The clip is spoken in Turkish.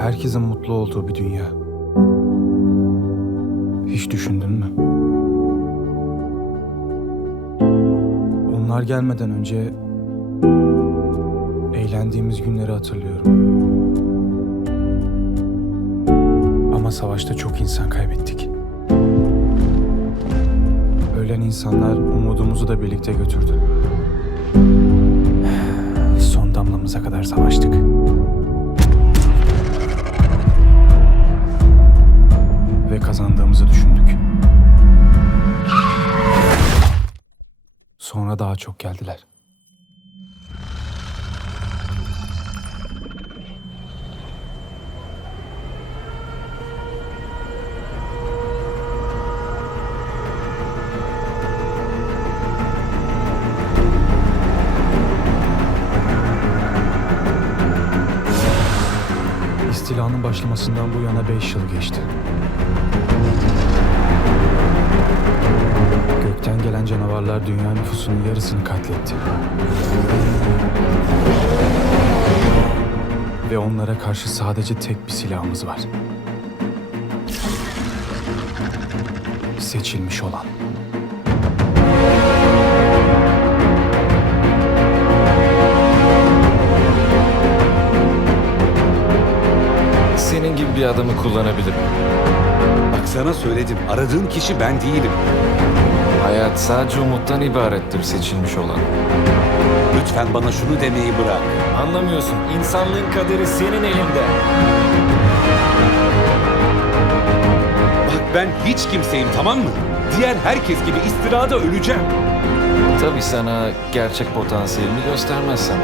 Herkesin mutlu olduğu bir dünya. Hiç düşündün mü? Onlar gelmeden önce eğlendiğimiz günleri hatırlıyorum. Ama savaşta çok insan kaybettik. Ölen insanlar umudumuzu da birlikte götürdü. Son damlamıza kadar savaştık. Kazandığımızı düşündük. Sonra daha çok geldiler. İstilanın başlamasından bu yana beş yıl geçti. Canavarlar dünya nüfusunun yarısını katletti. Ve onlara karşı sadece tek bir silahımız var. Seçilmiş olan. Senin gibi bir adamı kullanabilirim. Bak sana söyledim. Aradığın kişi ben değilim. Hayat sadece umuttan ibarettir seçilmiş olan. Lütfen bana şunu demeyi bırak. Anlamıyorsun. İnsanlığın kaderi senin elinde. Bak ben hiç kimseyim tamam mı? Diğer herkes gibi istirada öleceğim. Tabii sana gerçek potansiyelini göstermezsem.